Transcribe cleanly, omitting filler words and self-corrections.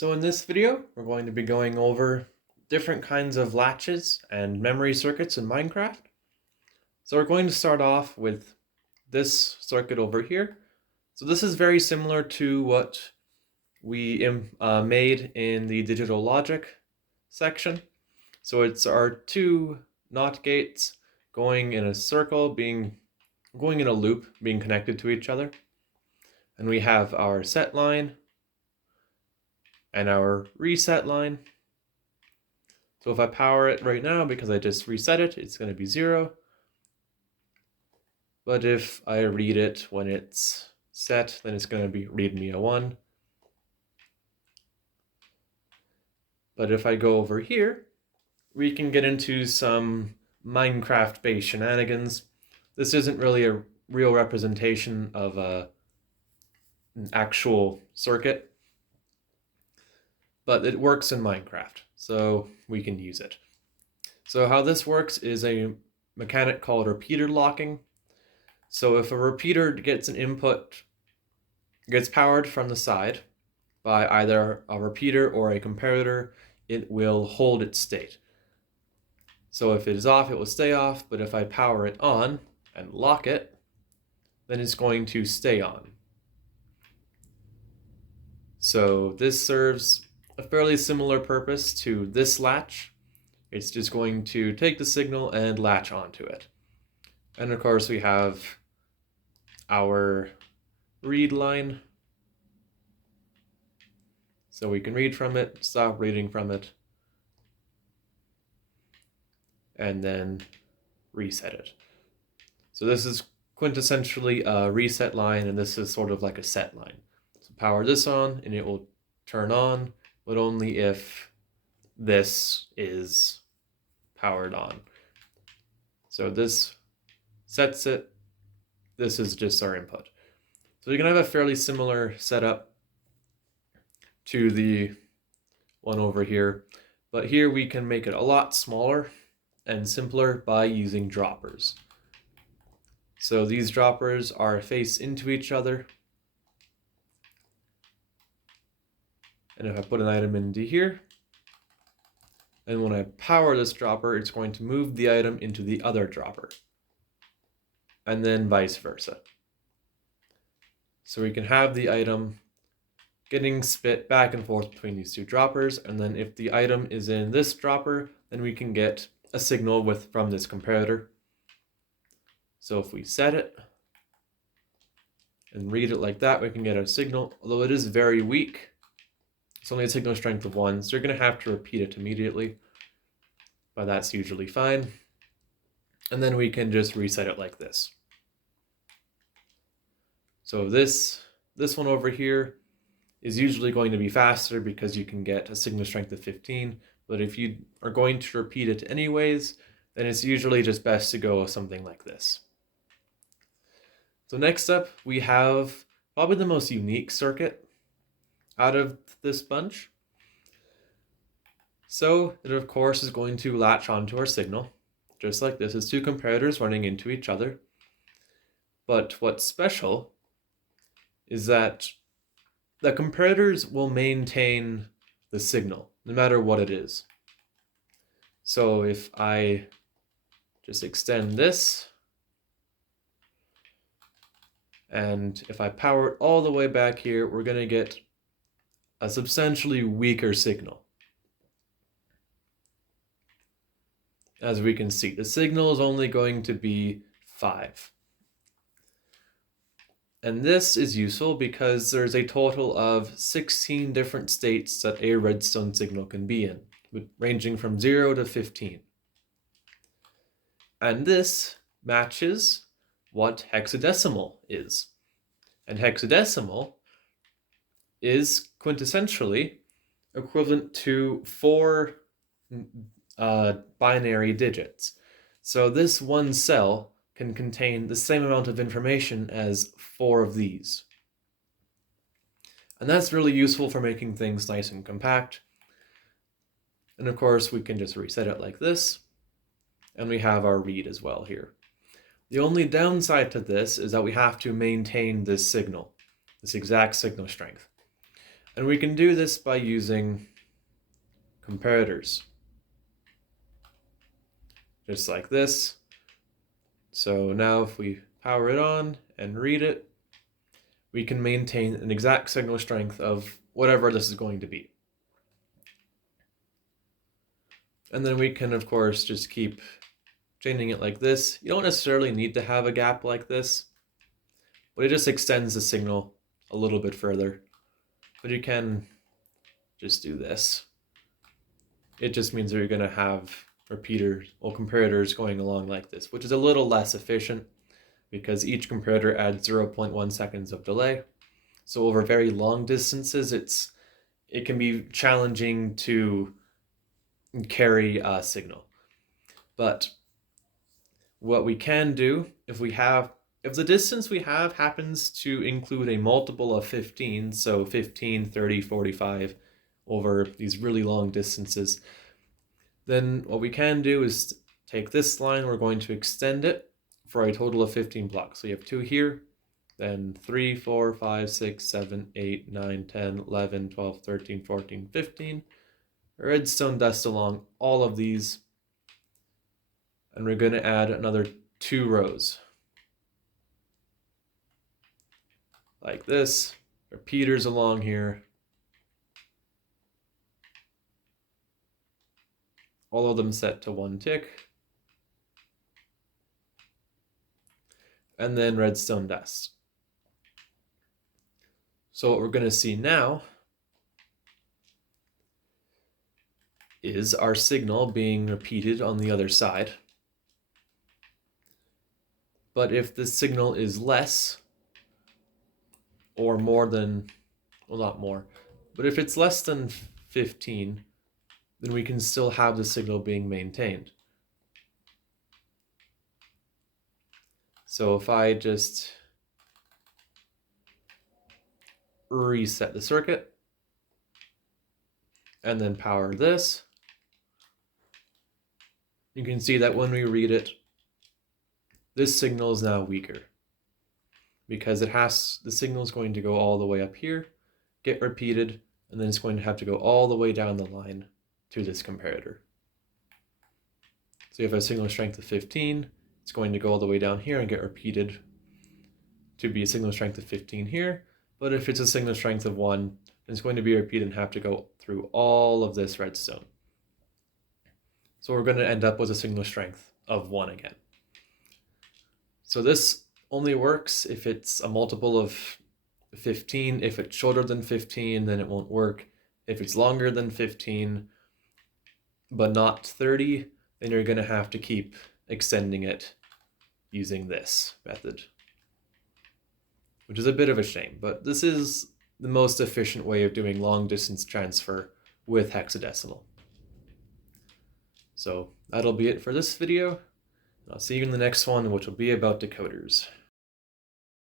So in this video, we're going to be going over different kinds of latches and memory circuits in Minecraft. So we're going to start off with this circuit over here. So this is very similar to what we made in the digital logic section. So it's our two NOT gates going in a circle, going in a loop, being connected to each other. And we have our set line and our reset line. So if I power it right now, because I just reset it, it's going to be 0. But if I read it when it's set, then it's going to be read me a 1. But if I go over here, we can get into some Minecraft-based shenanigans. This isn't really a real representation of an actual circuit, but it works in Minecraft, so we can use it. So how this works is a mechanic called repeater locking. So if a repeater gets an input, gets powered from the side by either a repeater or a comparator, it will hold its state. So if it is off, it will stay off, but if I power it on and lock it, then it's going to stay on. So this serves a fairly similar purpose to this latch. It's just going to take the signal and latch onto it. And of course we have our read line. So we can read from it, stop reading from it, and then reset it. So this is quintessentially a reset line, and this is sort of like a set line. So power this on, and it will turn on, but only if this is powered on. So this sets it. This is just our input. So you can have a fairly similar setup to the one over here, but here we can make it a lot smaller and simpler by using droppers. So these droppers are face into each other. And if I put an item into here, and when I power this dropper, it's going to move the item into the other dropper, and then vice versa. So we can have the item getting spit back and forth between these two droppers, and then if the item is in this dropper, then we can get a signal from this comparator. So if we set it and read it like that, we can get a signal, although it is very weak. It's only a signal strength of 1, so you're going to have to repeat it immediately, but that's usually fine. And then we can just reset it like this. So this one over here is usually going to be faster because you can get a signal strength of 15, but if you are going to repeat it anyways, then it's usually just best to go with something like this. So next up, we have probably the most unique circuit out of this bunch. So it of course is going to latch onto our signal, just like this. It's two comparators running into each other. But what's special is that the comparators will maintain the signal, no matter what it is. So if I just extend this, and if I power it all the way back here, we're going to get a substantially weaker signal. As we can see, the signal is only going to be 5. And this is useful because there's a total of 16 different states that a redstone signal can be in, ranging from 0 to 15. And this matches what hexadecimal is. And hexadecimal is quintessentially equivalent to 4 binary digits. So this one cell can contain the same amount of information as 4 of these. And that's really useful for making things nice and compact. And of course, we can just reset it like this, and we have our read as well here. The only downside to this is that we have to maintain this signal, this exact signal strength. And we can do this by using comparators. Just like this. So now if we power it on and read it, we can maintain an exact signal strength of whatever this is going to be. And then we can, of course, just keep changing it like this. You don't necessarily need to have a gap like this, but it just extends the signal a little bit further. But you can just do this. It just means that you're going to have repeaters or comparators going along like this, which is a little less efficient because each comparator adds 0.1 seconds of delay. So over very long distances, it can be challenging to carry a signal. But what we can do, if the distance we have happens to include a multiple of 15, so 15, 30, 45 over these really long distances, then what we can do is take this line, we're going to extend it for a total of 15 blocks. So you have 2 here, then 3, 4, 5, 6, 7, 8, 9, 10, 11, 12, 13, 14, 15. Redstone dust along all of these. And we're going to add another 2 rows. Like this. Repeaters along here. All of them set to 1 tick. And then redstone dust. So what we're going to see now is our signal being repeated on the other side. But if the signal is less or more than, well, not more, but if it's less than 15, then we can still have the signal being maintained. So if I just reset the circuit and then power this, you can see that when we read it, this signal is now weaker because the signal is going to go all the way up here, get repeated, and then it's going to have to go all the way down the line to this comparator. So you have a signal strength of 15, it's going to go all the way down here and get repeated to be a signal strength of 15 here. But if it's a signal strength of 1, then it's going to be repeated and have to go through all of this redstone. So we're going to end up with a signal strength of 1 again. So this only works if it's a multiple of 15. If it's shorter than 15, then it won't work. If it's longer than 15, but not 30, then you're going to have to keep extending it using this method, which is a bit of a shame, but this is the most efficient way of doing long distance transfer with hexadecimal. So that'll be it for this video. I'll see you in the next one, which will be about decoders.